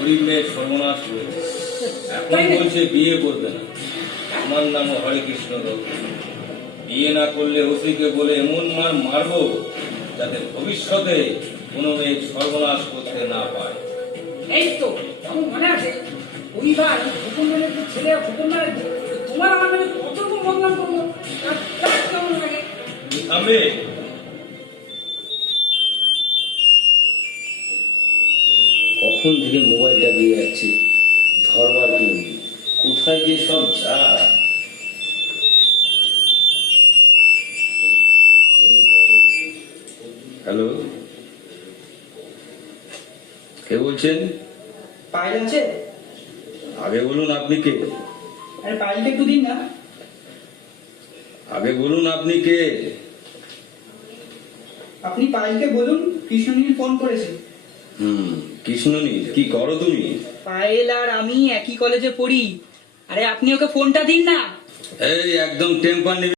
গরিব মেয়ে সর্বনাশ হয়েছে এখন বলছে বিয়ে করবে না আমার নাম হরে কৃষ্ণ বিয়ে না করলে ওসিকে বলে এমন মার মারব যাতে ভবিষ্যতে কোনো মেয়ে সর্বনাশ করতে না পায় এই তো আমার মনে আছে পরিবার হুকুমের ছেলে হুকুমের তোমার আমার নামে কত বদনাম করলো তার কেমন লাগে কখন থেকে মোবাইলটা দিয়ে যাচ্ছে ধরবার কেউ কোথায় যে সব যা হ্যালো কে বলছেন পায়েল আছে আগে বলুন আপনি কে আরে পায়েলটা একটু দিন না আগে বলুন আপনি কে আপনি পায়েলকে বলুন কৃষ্ণনীল ফোন করেছে হুম কৃষ্ণনি কি করো তুমি পায়েল আর আমি একই কলেজে পড়ি আরে আপনি ওকে ফোনটা দিন না এই একদম টেম্পার